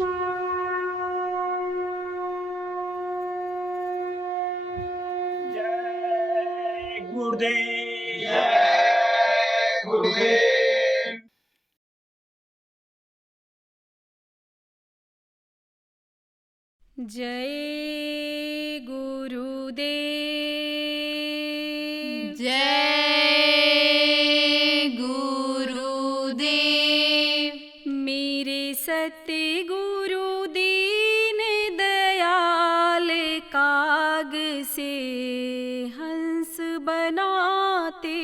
जय गुरुदेव। जय गुरुदेव। जय गुरुदेव। जय गुरुदेव। मेरे सतगुरु दीन दयाल काग से हंस बनाते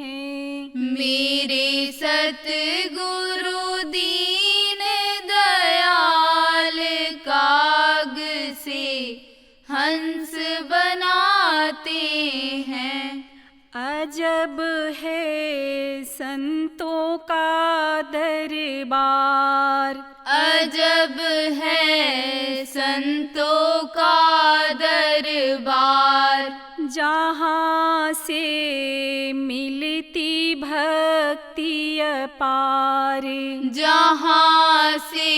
हैं। मेरे सतगुरु दीन दयाल काग से हंस बनाते हैं। अजब है संतों का दरबार, अजब है संतों का दरबार। जहाँ से मिलती भक्ति अपार, जहाँ से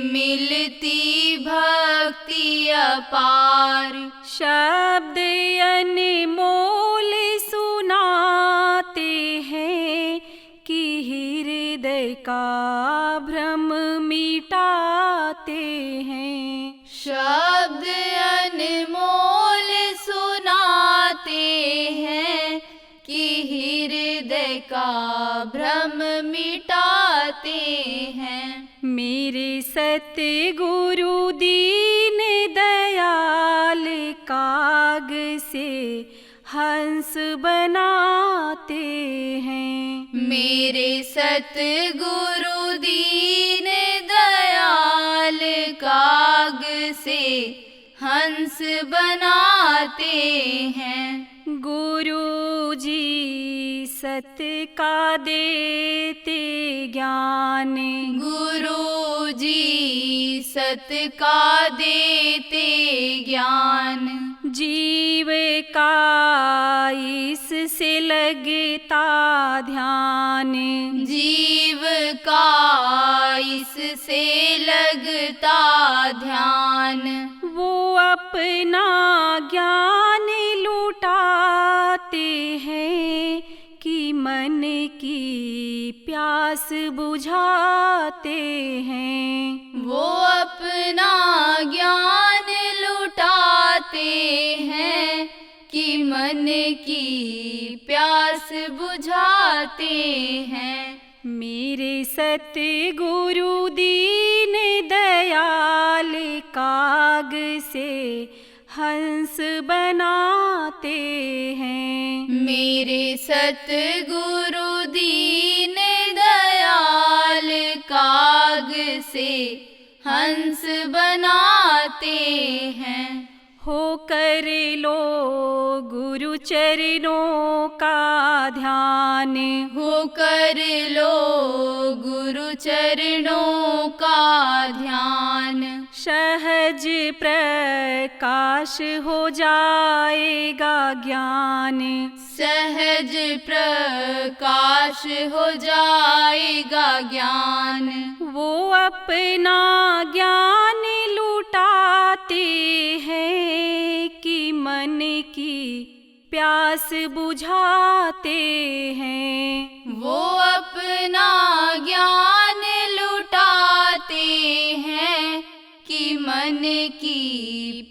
मिलती भक्ति अपार। शब्द अनमोल सुनाते हैं कि हृदय का भ्रम मिटाते हैं। शब्द अनमोल सुनाते हैं कि हृदय का भ्रम मिटाते हैं। मेरे सतगुरु दीन दयाल काग से हंस बनाते हैं। मेरे सतगुरु दीन दयाल काग से हंस बनाते हैं। गुरु जी सत का देते ज्ञान, गुरु जी सत का देते ज्ञान। जीव का इससे लगता ध्यान, जीव का इससे लगता ध्यान। वो अपना ज्ञान लुटाते हैं कि मन की प्यास बुझाते हैं। वो अपना ज्ञान लुटाते हैं कि मन की प्यास बुझाते हैं। मेरे सतगुरु दीन दयाल काग से हंस बनाते हैं। मेरे सतगुरु दीन दयाल काग से हंस बनाते हैं। होकर लो गुरु चरणों का ध्यान, होकर लो गुरु चरणों का ध्यान। सहज प्रकाश हो जाएगा ज्ञान, सहज प्रकाश हो जाएगा ज्ञान। वो अपना ज्ञान लुटाते हैं कि मन की प्यास बुझाते हैं। वो अपना ज्ञान लुटाते हैं कि मन की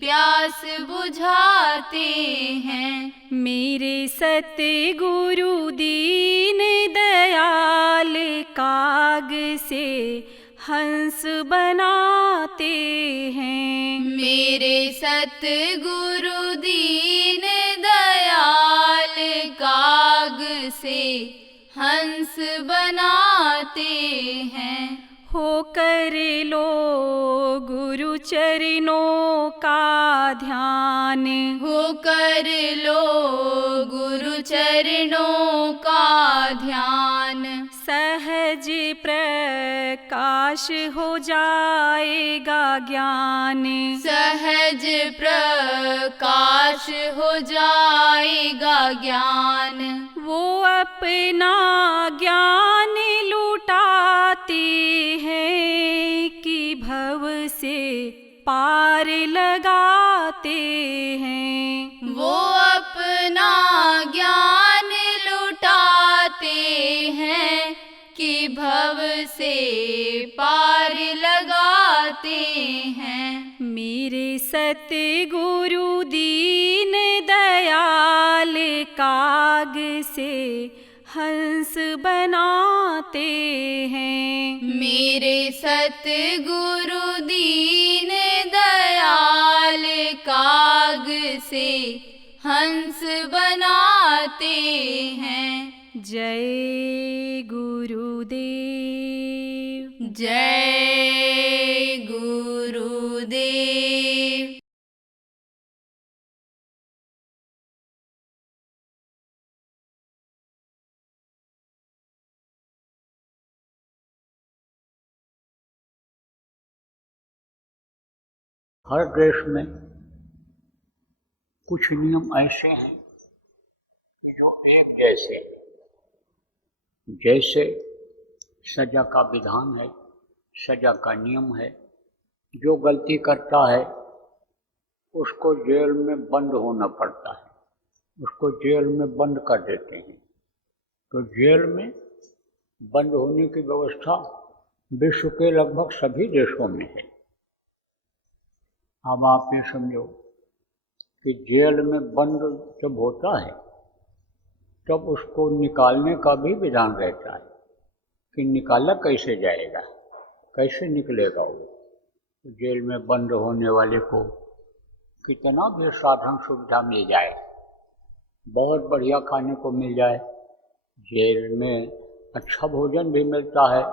प्यास बुझाते हैं। मेरे सतगुरु दीन दयाल काग से हंस बनाते हैं। मेरे सतगुरु दीन दयाल काग से हंस बनाते हैं। होकर लो गुरु चरणों का ध्यान, होकर लो गुरु चरणों का ध्यान। सहज प्रकाश हो जाएगा ज्ञान, सहज प्रकाश हो जाएगा ज्ञान। वो अपना ज्ञान लुटाते हैं कि से पार लगाते हैं। वो अपना ज्ञान लुटाते हैं कि भव से पार लगाते हैं। मेरे सतगुरु दीन दयाल काग से हंस बनाते हैं। मेरे सतगुरु दीन दयाल काग से हंस बनाते हैं। जय गुरुदेव। जय गुरुदेव। हर देश में कुछ नियम ऐसे हैं कि जो एक जैसे हैं। जैसे सजा का विधान है, सजा का नियम है। जो गलती करता है उसको जेल में बंद होना पड़ता है, उसको जेल में बंद कर देते हैं। तो जेल में बंद होने की व्यवस्था विश्व के लगभग सभी देशों में है। अब आप ये समझो कि जेल में बंद जब होता है तब उसको निकालने का भी विधान रहता है कि निकाला कैसे जाएगा, कैसे निकलेगा वो। जेल में बंद होने वाले को कितना भी साधन सुविधा मिल जाए, बहुत बढ़िया खाने को मिल जाए, जेल में अच्छा भोजन भी मिलता है,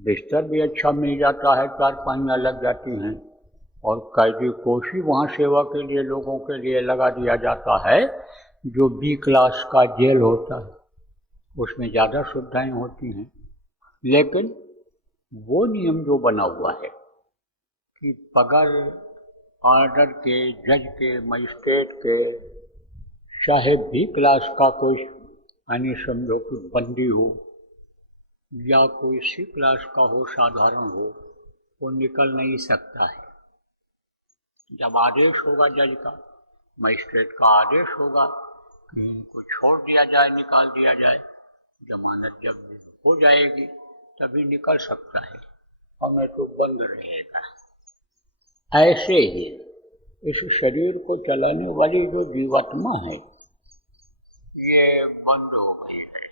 बिस्तर भी अच्छा मिल जाता है, चारपाइयाँ लग जाती हैं और कैदी को ही वहाँ सेवा के लिए लोगों के लिए लगा दिया जाता है। जो बी क्लास का जेल होता है उसमें ज़्यादा सुविधाएं होती हैं, लेकिन वो नियम जो बना हुआ है कि बगैर ऑर्डर के, जज के, मजिस्ट्रेट के, चाहे बी क्लास का कोई यानी समझो कि बंदी हो या कोई सी क्लास का हो, साधारण हो, वो निकल नहीं सकता है। जब आदेश होगा जज का, मजिस्ट्रेट का आदेश होगा कि इनको छोड़ दिया जाए, निकाल दिया जाए, जमानत जब हो जाएगी तभी निकल सकता है, हमें तो बंद रहेगा। ऐसे ही इस शरीर को चलाने वाली जो जीवात्मा है ये बंद हो गई है,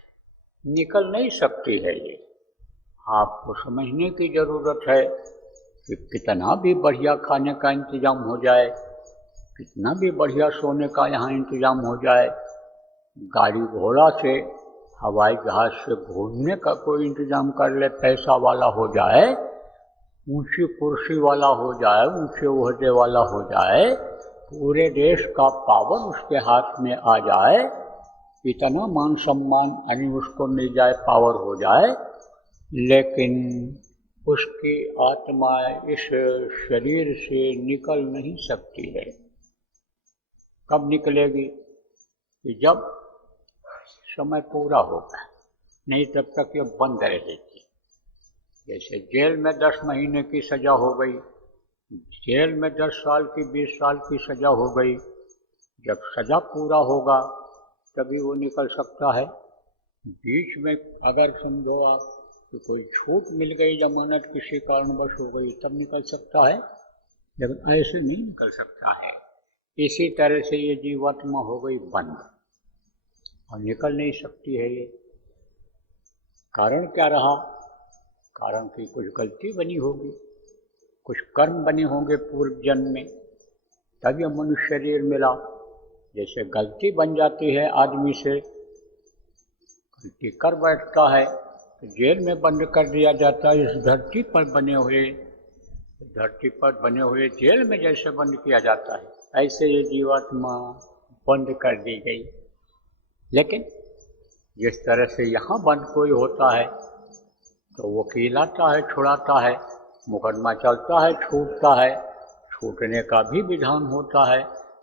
निकल नहीं सकती है। ये आपको समझने की ज़रूरत है कि कितना भी बढ़िया खाने का इंतज़ाम हो जाए, कितना भी बढ़िया सोने का यहाँ इंतज़ाम हो जाए, गाड़ी घोड़ा से, हवाई जहाज़ से घूमने का कोई इंतज़ाम कर ले, पैसा वाला हो जाए, ऊंची कुर्सी वाला हो जाए, ऊंचे ओहदे वाला हो जाए, पूरे देश का पावर उसके हाथ में आ जाए, इतना मान सम्मान यानी उसको मिल जाए, पावर हो जाए, लेकिन उसकी आत्मा इस शरीर से निकल नहीं सकती है। कब निकलेगी? कि जब समय पूरा होगा, नहीं तब तक ये बंद रहेगी। जैसे जेल में 10 महीने की सज़ा हो गई, जेल में 10 साल की, 20 साल की सज़ा हो गई, जब सज़ा पूरा होगा तभी वो निकल सकता है। बीच में अगर समझो आप कि कोई छूट मिल गई, जमानत किसी कारणवश हो गई, तब निकल सकता है, लेकिन ऐसे नहीं निकल सकता है। इसी तरह से ये जीवात्मा हो गई बंद और निकल नहीं सकती है ये। कारण क्या रहा? कारण की कुछ गलती बनी होगी, कुछ कर्म बने होंगे पूर्व जन्म में, तब यह मनुष्य शरीर मिला। जैसे गलती बन जाती है आदमी से, गलती कर बैठता है तो जेल में बंद कर दिया जाता है। इस धरती पर बने हुए जेल में जैसे बंद किया जाता है, ऐसे ये जीवात्मा बंद कर दी गई। लेकिन जिस तरह से यहाँ बंद कोई होता है तो वकील आता है, छुड़ाता है, मुकदमा चलता है, छूटता है, छूटने का भी विधान होता है,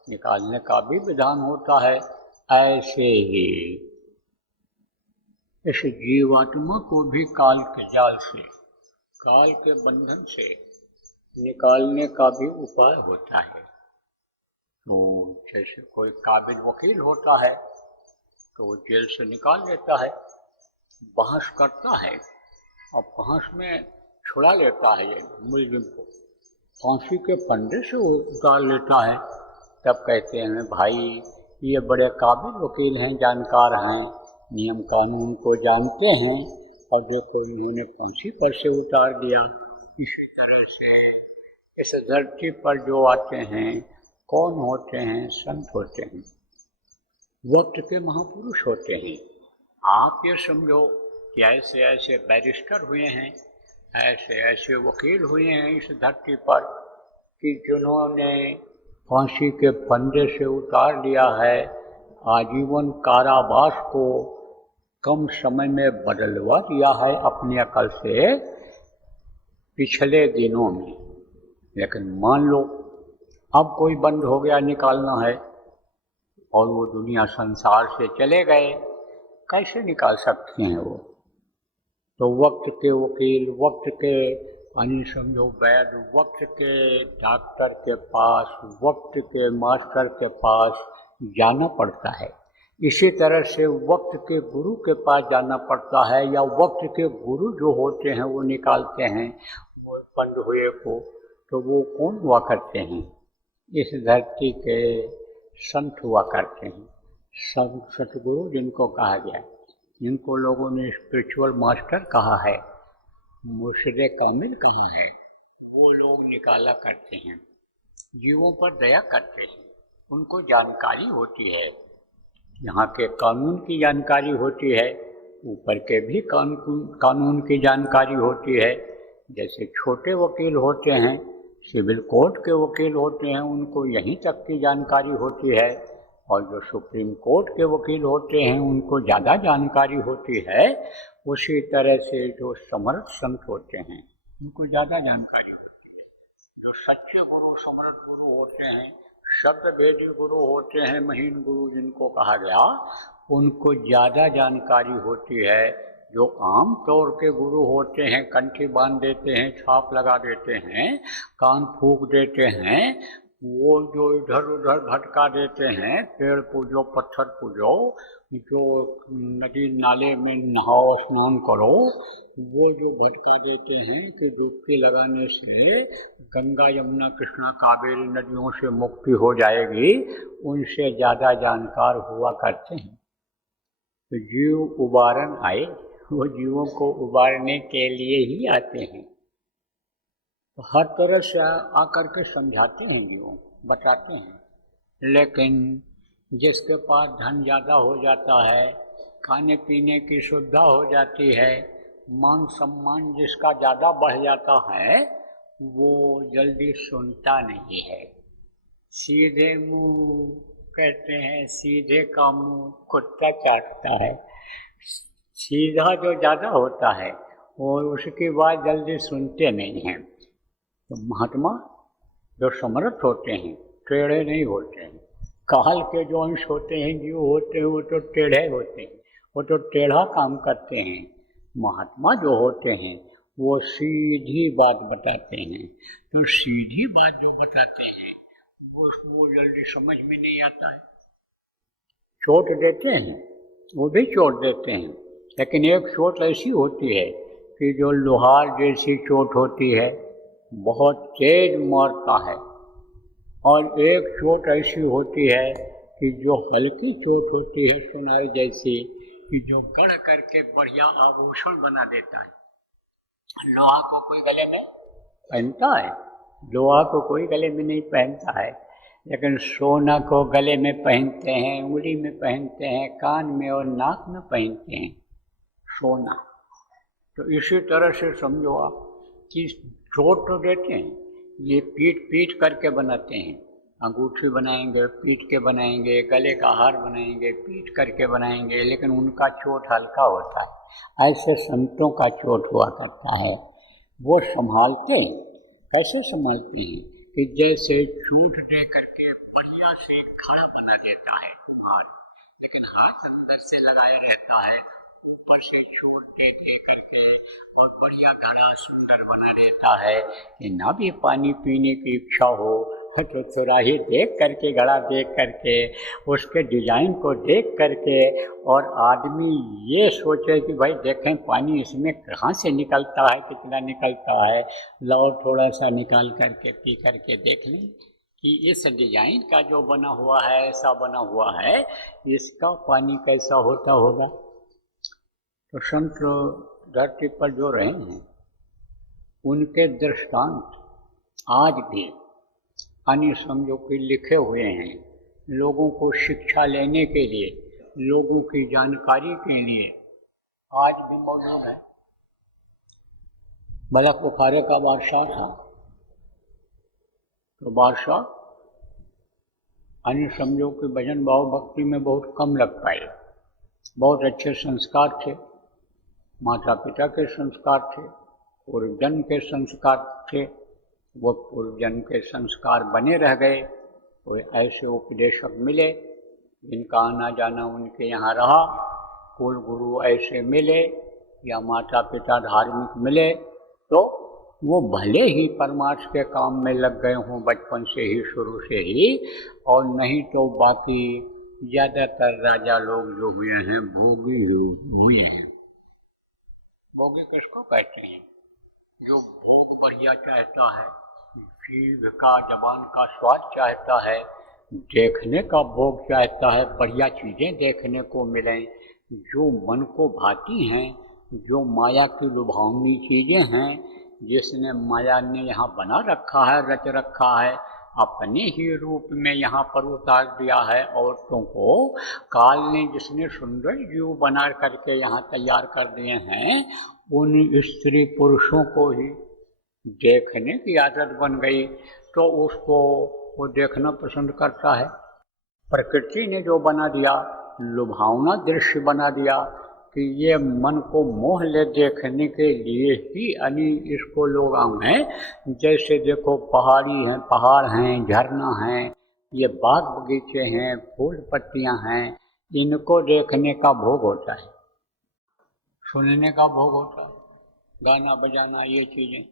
निकालने का भी विधान होता है। ऐसे ही इस जीवात्मा को भी काल के जाल से, काल के बंधन से निकालने का भी उपाय होता है। तो जैसे कोई काबिल वकील होता है तो वो जेल से निकाल लेता है, बहस करता है और बहस में छुड़ा लेता है ये मुलजिम को, फांसी के फंदे से उतार लेता है। तब कहते हैं भाई ये बड़े काबिल वकील हैं, जानकार हैं, नियम कानून को जानते हैं, और देखो इन्होंने फांसी पर से उतार दिया। इसी तरह से इस धरती पर जो आते हैं कौन होते हैं? संत होते हैं, वक्त के महापुरुष होते हैं। आप ये समझो कि ऐसे ऐसे बैरिस्टर हुए हैं, ऐसे ऐसे वकील हुए हैं इस धरती पर कि जिन्होंने फांसी के फंदे से उतार लिया है, आजीवन कारावास को कम समय में बदलवा दिया है अपनी अकल से पिछले दिनों में। लेकिन मान लो अब कोई बंद हो गया, निकालना है, और वो दुनिया संसार से चले गए, कैसे निकाल सकते हैं वो? तो वक्त के वकील, वक्त के समझो वैद्य, वक्त के डॉक्टर के पास, वक्त के मास्टर के पास जाना पड़ता है। इसी तरह से वक्त के गुरु के पास जाना पड़ता है, या वक्त के गुरु जो होते हैं वो निकालते हैं वो बंद हुए को। तो वो कौन हुआ करते हैं? इस धरती के संत हुआ करते हैं, संत सतगुरु जिनको कहा गया, जिनको लोगों ने स्पिरिचुअल मास्टर कहा है, मुर्शिदे कामिल कहा है, वो लोग निकाला करते हैं, जीवों पर दया करते हैं। उनको जानकारी होती है, यहाँ के कानून की जानकारी होती है, ऊपर के भी कानून की जानकारी होती है। जैसे छोटे वकील होते हैं, सिविल कोर्ट के वकील होते हैं, उनको यहीं तक की जानकारी होती है, और जो सुप्रीम कोर्ट के वकील होते हैं उनको ज़्यादा जानकारी होती है। उसी तरह से जो समर्थ संत होते हैं उनको ज़्यादा जानकारी होती है। जो सच्चे गुरु, समर्थ गुरु होते हैं, शब्दभेदी गुरु होते हैं, महीन गुरु जिनको कहा गया, उनको ज़्यादा जानकारी होती है। जो आम तौर के गुरु होते हैं, कंठी बांध देते हैं, छाप लगा देते हैं, कान फूंक देते हैं, वो जो इधर उधर भटका देते हैं, पेड़ पूजो, पत्थर पूजो, जो नदी नाले में नहाओ, स्नान करो, वो जो भटका देते हैं कि डुबकी लगाने से गंगा, यमुना, कृष्णा, कावेरी नदियों से मुक्ति हो जाएगी, उनसे ज़्यादा जानकार हुआ करते हैं। तो जीव उबारन आए, वो जीवों को उबारने के लिए ही आते हैं। तो हर तरह से आकर के समझाते हैं, जीवों बताते हैं। लेकिन जिसके पास धन ज़्यादा हो जाता है, खाने पीने की सुविधा हो जाती है, मान सम्मान जिसका ज़्यादा बढ़ जाता है, वो जल्दी सुनता नहीं है। सीधे मुंह कहते हैं, सीधे का मुंह कुत्ता चाटता है। सीधा जो ज़्यादा होता है वो उसकी बात जल्दी सुनते नहीं हैं। तो महात्मा जो समर्थ होते हैं टेढ़े नहीं होते हैं। काल के जो अंश होते हैं, जीव होते हैं, वो तो टेढ़े होते हैं, वो तो टेढ़ा काम करते हैं। महात्मा जो होते हैं वो सीधी बात बताते हैं। तो सीधी बात जो बताते हैं वो जल्दी समझ में नहीं आता है। चोट देते हैं, वो भी चोट देते हैं, लेकिन एक चोट ऐसी होती है कि जो लोहार जैसी चोट होती है, बहुत तेज मारता है, और एक चोट ऐसी होती है कि जो हल्की चोट होती है, सुनाई जैसी, कि जो गढ़ करके बढ़िया आभूषण बना देता है। लोहा को कोई गले में पहनता है? लोहा को कोई गले में नहीं पहनता है, लेकिन सोना को गले में पहनते हैं, उंगली में पहनते हैं, कान में और नाक में पहनते हैं सोना। तो इसी तरह से समझो आप कि चोट तो देते हैं, ये पीट पीट करके बनाते हैं। अंगूठी बनाएंगे, पीट के बनाएंगे, गले का हार बनाएंगे, पीट करके बनाएंगे, लेकिन उनका चोट हल्का होता है। ऐसे संतों का चोट हुआ करता है। वो संभालते हैं। कैसे संभालते हैं? कि जैसे चोट दे करके बढ़िया से खड़ा बना देता है कुम्हार, लेकिन हाथ अंदर से लगाया रहता है, ऊपर से छोड़ दे करके और बढ़िया घड़ा सुंदर बना देता है कि ना भी पानी पीने की इच्छा हो तो थोड़ा ही देख करके, घड़ा देख करके, उसके डिजाइन को देख करके, और आदमी ये सोचे कि भाई देखें पानी इसमें कहाँ से निकलता है, कितना निकलता है, लाओ थोड़ा सा निकाल करके पी करके देख लें कि इस डिजाइन का जो बना हुआ है, ऐसा बना हुआ है, इसका पानी कैसा होता होगा। तो संत धरती पर जो रहे हैं उनके दृष्टांत आज भी अन्य समझो कि लिखे हुए हैं, लोगों को शिक्षा लेने के लिए, लोगों की जानकारी के लिए आज भी मौजूद है। बलख बुखारे का बादशाह था, तो बादशाह अन्य समझो कि भजन भाव भक्ति में बहुत कम लग पाए। बहुत अच्छे संस्कार थे, माता पिता के संस्कार थे, पूर्वजन के संस्कार थे, वो पूर्वजन के संस्कार बने रह गए। कोई ऐसे उपदेशक मिले जिनका आना जाना उनके यहाँ रहा, कुल गुरु ऐसे मिले या माता पिता धार्मिक मिले, तो वो भले ही परमार्थ के काम में लग गए हों बचपन से ही, शुरू से ही, और नहीं तो बाकी ज़्यादातर राजा लोग जो हुए हैं भोगी हुए हैं। भोगी किसको कहते हैं? जो भोग बढ़िया चाहता है, जीभ का, जबान का स्वाद चाहता है, देखने का भोग चाहता है, बढ़िया चीज़ें देखने को मिलें, जो मन को भाती हैं, जो माया की लुभावनी चीज़ें हैं, जिसने माया ने यहाँ बना रखा है, रच रखा है, अपने ही रूप में यहाँ पर उतार दिया है औरतों को, काल ने जिसने सुंदर जीव बना करके यहाँ तैयार कर दिए हैं, उन स्त्री पुरुषों को ही देखने की आदत बन गई, तो उसको वो देखना पसंद करता है। प्रकृति ने जो बना दिया, लुभावना दृश्य बना दिया कि ये मन को मोह ले देखने के लिए ही इसको लोग आए हैं। जैसे देखो पहाड़ी हैं, पहाड़ हैं, झरना हैं, ये बाग बगीचे हैं, फूल पत्तियां हैं, इनको देखने का भोग होता है, सुनने का भोग होता है, गाना बजाना, ये चीज़ें।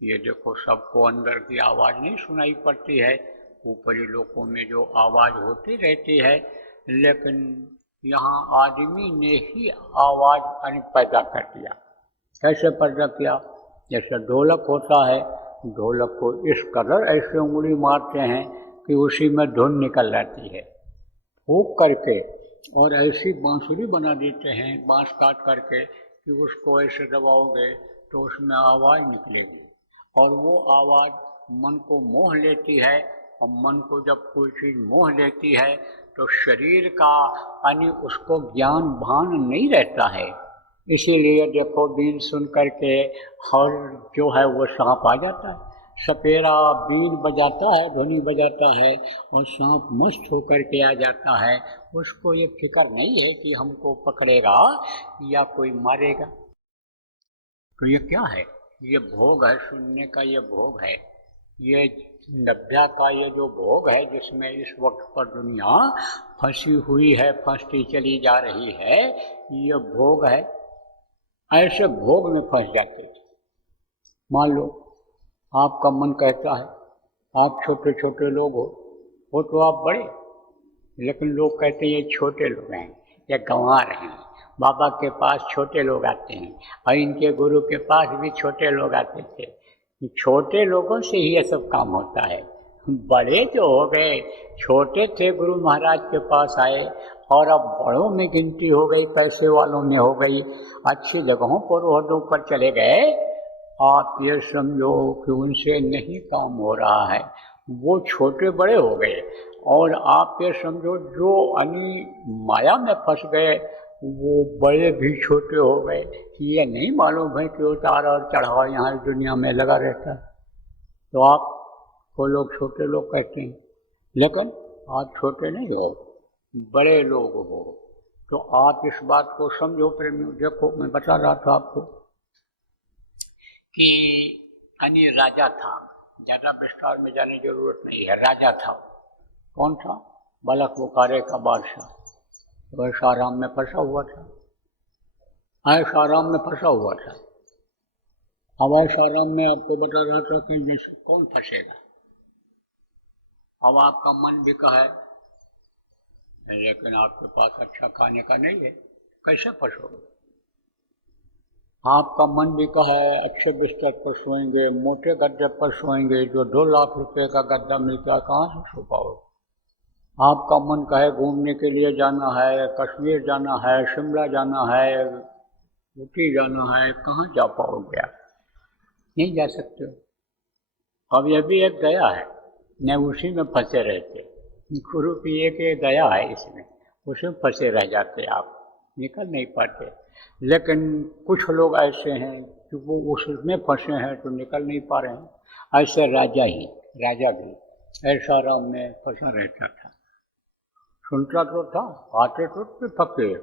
ये देखो सबको अंदर की आवाज़ नहीं सुनाई पड़ती है, ऊपरी लोकों में जो आवाज़ होती रहती है, लेकिन यहाँ आदमी ने ही आवाज़ पैदा कर दिया। कैसे पैदा किया? जैसे ढोलक होता है, ढोलक को इस कदर ऐसे उंगली मारते हैं कि उसी में धुन निकल जाती है, फूंक करके, और ऐसी बांसुरी बना देते हैं बांस काट करके कि उसको ऐसे दबाओगे तो उसमें आवाज़ निकलेगी, और वो आवाज़ मन को मोह लेती है, और मन को जब कोई चीज़ मोह लेती है तो शरीर का उसको ज्ञान भान नहीं रहता है। इसीलिए देखो बीन सुन करके और जो है वो सांप आ जाता है, सपेरा बीन बजाता है, ध्वनि बजाता है, और सांप मस्त होकर के आ जाता है। उसको ये फिक्र नहीं है कि हमको पकड़ेगा या कोई मारेगा। तो ये क्या है? ये भोग है, सुनने का ये भोग है, ये नव्या का ये जो भोग है, जिसमें इस वक्त पर दुनिया फंसी हुई है, फंसती चली जा रही है, ये भोग है। ऐसे भोग में फंस जाते थे। मान लो आपका मन कहता है, आप छोटे छोटे लोग हो तो आप बड़े, लेकिन लोग कहते हैं ये छोटे लोग हैं, ये गंवार हैं, बाबा के पास छोटे लोग आते हैं, और इनके गुरु के पास भी छोटे लोग आते थे। छोटे लोगों से ही ये सब काम होता है। बड़े जो हो गए, छोटे थे गुरु महाराज के पास आए, और अब बड़ों में गिनती हो गई, पैसे वालों में हो गई, अच्छी जगहों पर ओहदों पर चले गए। आप ये समझो कि उनसे नहीं काम हो रहा है, वो छोटे बड़े हो गए, और आप ये समझो जो माया में फंस गए वो बड़े भी छोटे हो गए। ये नहीं मालूम है कि उतार और चढ़ाव यहाँ दुनिया में लगा रहता है। तो आप को लोग छोटे लोग कहते हैं, लेकिन आप छोटे नहीं हो, बड़े लोग हो। तो आप इस बात को समझो प्रेमियों। देखो मैं बता रहा था आपको कि राजा था, ज़्यादा विस्तार में जाने की जरूरत नहीं है। राजा था, कौन था? बलख बुखारे का बादशाह। वैशाराम में फंसा हुआ था, ऐश आराम में फंसा हुआ था। अब ऐश आराम में आपको बता रहा था कि जैसे कौन फंसेगा। अब आपका मन भी कहा है, लेकिन आपके पास अच्छा खाने का नहीं है, कैसे फंसोगे। आपका मन भी कहा है अच्छे बिस्तर पर सोएंगे, मोटे गद्दे पर सोएंगे, जो 2 लाख रुपए का गद्दा मिलता है, कहाँ से सो पाओगे। आपका मन कहे घूमने के लिए जाना है, कश्मीर जाना है, शिमला जाना है, ऊटी जाना है, कहाँ जा पाओगे आप, नहीं जा सकते हो। अब यह भी एक दया है, न उसी में फंसे रहते, गुरु की एक दया है इसमें, उसमें फंसे रह जाते आप, निकल नहीं पाते। लेकिन कुछ लोग ऐसे हैं कि वो उसमें फंसे हैं तो निकल नहीं पा रहे हैं। ऐसे राजा भी ऐसा आराम में फंसा रहता था। सुनता तो था, आते तो थे फकीर,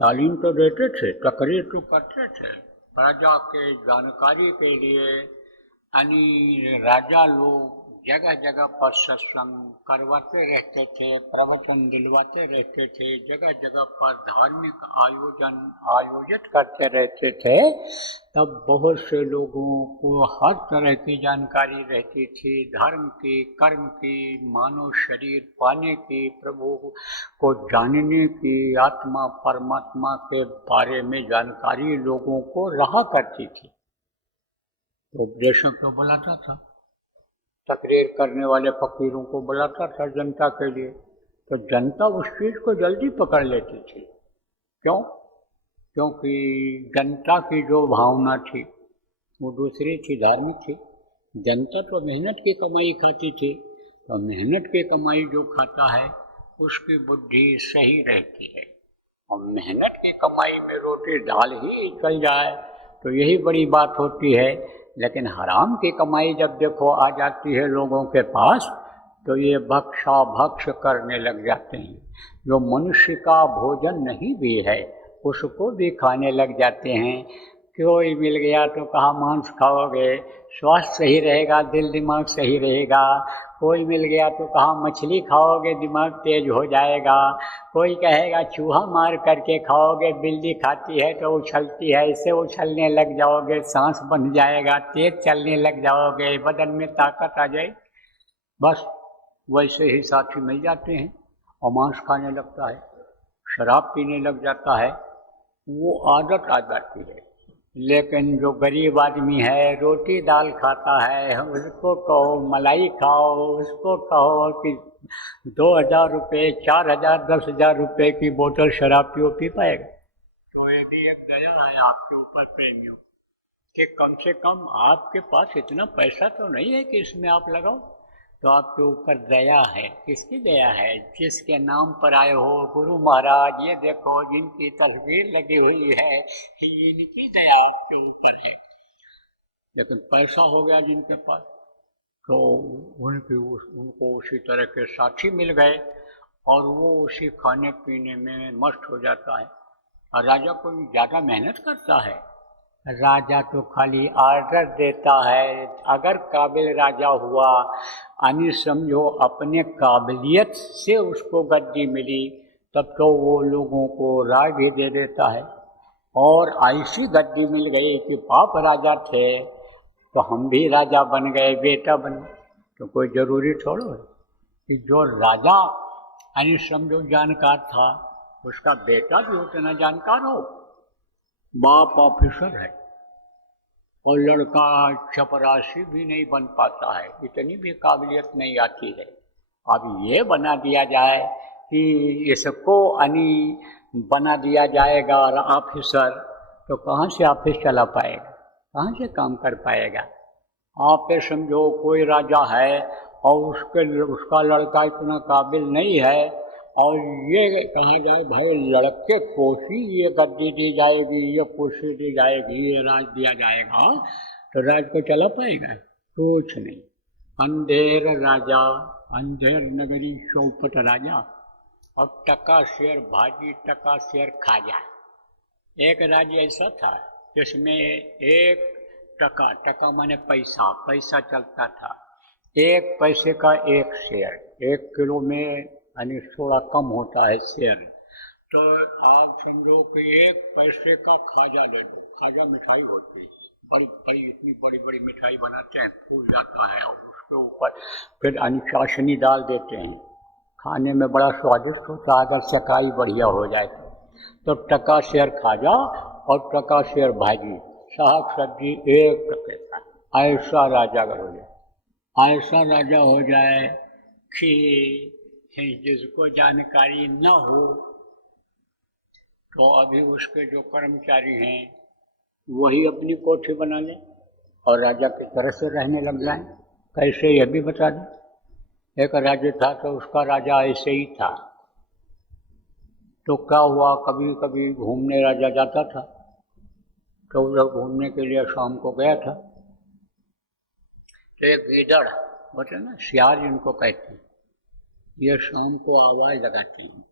तालीम तो देते थे, तकरीर तो करते थे, प्रजा के जानकारी के लिए यानी राजा लोग जगह जगह पर सत्संग करवाते रहते थे, प्रवचन दिलवाते रहते थे, जगह जगह पर धार्मिक आयोजित करते रहते थे। तब बहुत से लोगों को हर तरह की जानकारी रहती थी, धर्म की, कर्म की, मानव शरीर पाने की, प्रभु को जानने की, आत्मा परमात्मा के बारे में जानकारी लोगों को रहा करती थी। तो उपदेशक तो बुलाता था, तकरीर करने वाले फकीरों को बुलाता था जनता के लिए, तो जनता उस चीज़ को जल्दी पकड़ लेती थी। क्यों? क्योंकि जनता की जो भावना थी वो दूसरी थी, धार्मिक थी। जनता तो मेहनत की कमाई खाती थी, तो मेहनत की कमाई जो खाता है उसकी बुद्धि सही रहती है। और मेहनत की कमाई में रोटी दाल ही चल जाए तो यही बड़ी बात होती है। लेकिन हराम की कमाई जब देखो आ जाती है लोगों के पास, तो ये भक्षा भक्ष करने लग जाते हैं। जो मनुष्य का भोजन नहीं भी है उसको भी खाने लग जाते हैं। कोई मिल गया तो कहा मांस खाओगे, स्वास्थ्य सही रहेगा, दिल दिमाग सही रहेगा। कोई मिल गया तो कहा मछली खाओगे, दिमाग तेज हो जाएगा। कोई कहेगा चूहा मार करके खाओगे, बिल्ली खाती है तो उछलती है, इससे उछलने लग जाओगे, सांस बन जाएगा, तेज चलने लग जाओगे, बदन में ताकत आ जाए। बस वैसे ही साथी मिल जाते हैं और मांस खाने लगता है, शराब पीने लग जाता है, वो आदत आ जाती है। लेकिन जो गरीब आदमी है रोटी दाल खाता है, उसको कहो मलाई खाओ, उसको कहो कि 2000 रुपये, 4000, 10,000 रुपये की बोतल शराब पी पाएगा। तो ये भी एक दया है आपके ऊपर प्रेमियों कि कम से कम आपके पास इतना पैसा तो नहीं है कि इसमें आप लगाओ, तो आपके ऊपर दया है। किसकी दया है? जिसके नाम पर आए हो गुरु महाराज, ये देखो जिनकी तस्वीर लगी हुई है, इनकी दया आपके ऊपर है। लेकिन पैसा हो गया जिनके पास, तो उनको उसी तरह के साथी मिल गए और वो उसी खाने पीने में मस्त हो जाता है। और राजा कोई ज़्यादा मेहनत करता है? राजा तो खाली आर्डर देता है। अगर काबिल राजा हुआ, यानी समझो अपने काबिलियत से उसको गद्दी मिली, तब तो वो लोगों को राय भी दे देता है। और ऐसी गद्दी मिल गई कि बाप राजा थे तो हम भी राजा बन गए, बेटा बन गए। तो कोई ज़रूरी थोड़ा है कि जो राजा यानी समझो जानकार था उसका बेटा भी उतना जानकार हो। बाप ऑफिसर है और लड़का चपरासी भी नहीं बन पाता है, इतनी भी काबिलियत नहीं आती है। अब ये बना दिया जाए कि इसको बना दिया जाएगा ऑफिसर, तो कहाँ से ऑफिस चला पाएगा, कहाँ से काम कर पाएगा। आप पे समझो कोई राजा है और उसका लड़का इतना काबिल नहीं है और ये कहा जाए भाई लड़के को ही ये गद्दी दी जाएगी, ये कुर्सी दी जाएगी, ये राज दिया जाएगा, तो राज को चला पाएगा? कुछ नहीं। अंधेर राजा, अंधेर नगरी चौपट राजा, और टका शेर भाजी, टका शेर खाजा। एक राज्य ऐसा था जिसमें 1 टका, टका माने पैसा, पैसा चलता था। 1 पैसे का 1 शेर, 1 किलो में यानी थोड़ा कम होता है शेर। तो आप समझो कि 1 पैसे का खाजा ले लो, खाजा मिठाई होती है, बड़ी बड़ी इतनी बड़ी बड़ी मिठाई बनाते हैं, फूल जाता है और उसके ऊपर फिर चाशनी डाल देते हैं, खाने में बड़ा स्वादिष्ट होता है। अगर चकाई बढ़िया हो जाए तो टका शेर खाजा और टका शेर भाजी, साग सब्जी 1 टके का। ऐसा राजा अगर हो जाए, ऐसा राजा हो जाए कि जिसको जानकारी न हो तो अभी उसके जो कर्मचारी हैं वही अपनी कोठी बना लें और राजा की तरह से रहने लग जाएं। कैसे यह भी बता दें। एक राज्य था तो उसका राजा ऐसे ही था, तो क्या हुआ, कभी कभी घूमने राजा जाता था, तो उधर घूमने के लिए शाम को गया था, तो एक गीदड़ बोलते ना, सियार जिनको कहते हैं, ये शाम को आवाज लगाते हैं,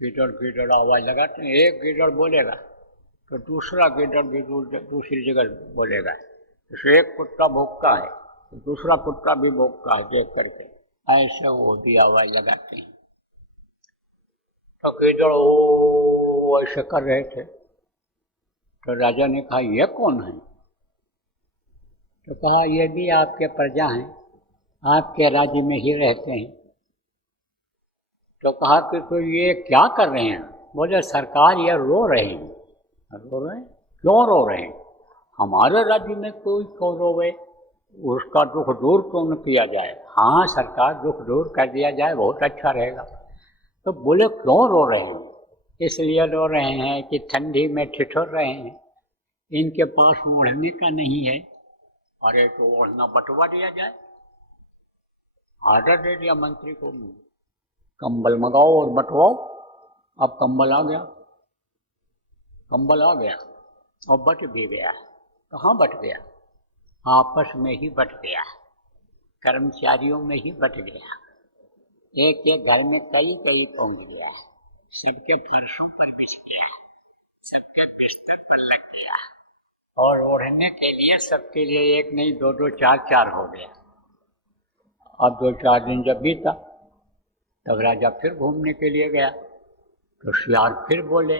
गीदड़ गीदड़ आवाज लगाते हैं। एक गीदड़ बोलेगा तो दूसरा गीदड़ भी दूसरी जगह बोलेगा। जैसे एक कुत्ता भौंकता है तो दूसरा कुत्ता भी भौंकता है देख करके, ऐसे वो भी आवाज लगाते हैं। तो गीदड़ वो ऐसे कर रहे थे, तो राजा ने कहा ये कौन है? तो कहा ये भी आपके प्रजा हैं, आपके राज्य में ही रहते हैं। तो कहा कि तो ये क्या कर रहे हैं? बोले सरकार ये रो रहे हैं। रो रहे हैं? क्यों रो रहे हैं? हमारे राज्य में कोई क्यों रोवे, उसका दुख दूर क्यों न किया जाए? हाँ सरकार, दुख दूर कर दिया जाए बहुत अच्छा रहेगा। तो बोले क्यों रो रहे हैं? इसलिए रो रहे हैं कि ठंडी में ठिठुर रहे हैं, इनके पास ओढ़ने का नहीं है। अरे तो ओढ़ना बंटवा दिया जाए। आर्डर दे दिया मंत्री को, कंबल मंगाओ और बंटवाओ। अब कंबल आ गया, कंबल आ गया और बट भी गया। कहाँ बट गया? आपस में ही बट गया, कर्मचारियों में ही बट गया। एक एक घर में कई कई पहुंच गया, सबके फर्शों पर बिछ गया, सबके बिस्तर पर लग गया, और ओढ़ने के लिए सबके लिए एक नहीं दो दो चार चार हो गया। अब 2-4 दिन जब बीता तब राजा फिर घूमने के लिए गया, तो सियार फिर बोले,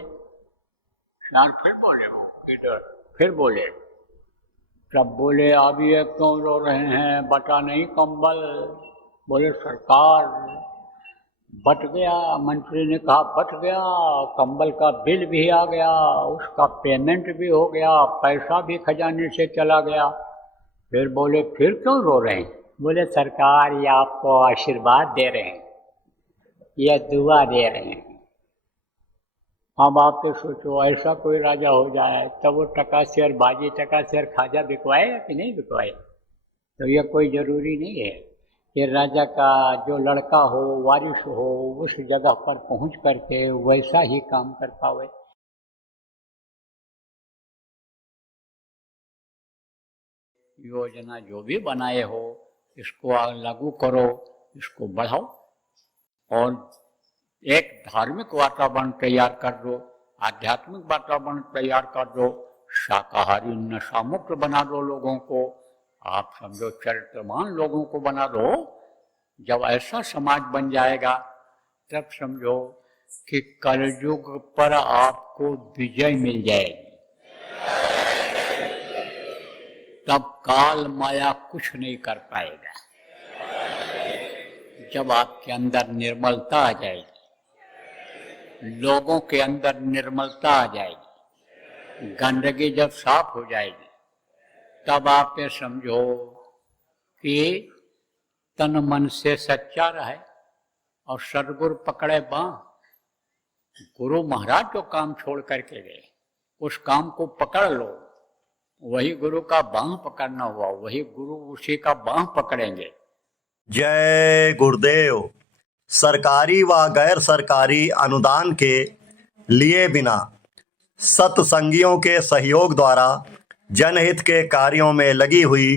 वो गीदड़ फिर बोले। तब बोले अब ये क्यों रो रहे हैं, बटा नहीं कंबल? बोले सरकार बट गया। मंत्री ने कहा बट गया, कंबल का बिल भी आ गया, उसका पेमेंट भी हो गया, पैसा भी खजाने से चला गया। फिर बोले फिर क्यों रो रहे हैं? बोले सरकार ये आपको आशीर्वाद दे रहे हैं, ये दुआ दे रहे हैं। हम आपके सोचो ऐसा कोई राजा हो जाए तब वो टका शेर बाजी, टका शेर खाजा बिकवाएगा कि नहीं बिकवाए? तो ये कोई ज़रूरी नहीं है कि राजा का जो लड़का हो, वारिस हो, उस जगह पर पहुंच करके वैसा ही काम कर पावे। योजना जो भी बनाए हो इसको लागू करो, इसको बढ़ाओ और एक धार्मिक वातावरण तैयार कर दो, आध्यात्मिक वातावरण तैयार कर दो, शाकाहारी नशा मुक्त बना दो लोगों को, आप समझो चरित्रवान लोगों को बना दो। जब ऐसा समाज बन जाएगा तब समझो कि कलयुग पर आपको विजय मिल जाएगी। तब काल माया कुछ नहीं कर पाएगा। जब आपके अंदर निर्मलता आ जाएगी, लोगों के अंदर निर्मलता आ जाएगी, गंदगी जब साफ हो जाएगी, तब आप ये समझो कि तन मन से सच्चा रहे और सदगुरु पकड़े बांह। गुरु महाराज जो काम छोड़ करके गए उस काम को पकड़ लो, वही गुरु का बांह पकड़ना हुआ, वही गुरु उसी का बांह पकड़ेंगे। जय गुरुदेव। सरकारी व गैर सरकारी अनुदान के लिए बिना सत्संगियों के सहयोग द्वारा जनहित के कार्यों में लगी हुई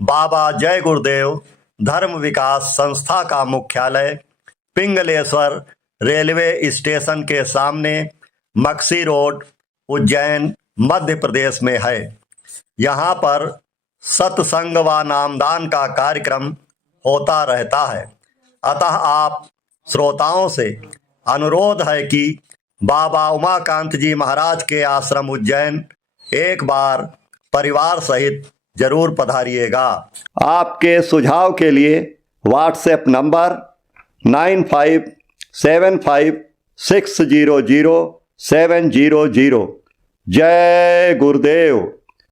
बाबा जय गुरुदेव धर्म विकास संस्था का मुख्यालय पिंगलेश्वर रेलवे स्टेशन के सामने मक्सी रोड, उज्जैन, मध्य प्रदेश में है। यहाँ पर सत्संग व नामदान का कार्यक्रम होता रहता है, अतः आप श्रोताओं से अनुरोध है कि बाबा उमाकांत जी महाराज के आश्रम उज्जैन एक बार परिवार सहित जरूर पधारिएगा। आपके सुझाव के लिए व्हाट्सएप नंबर 9575600700। जय गुरुदेव।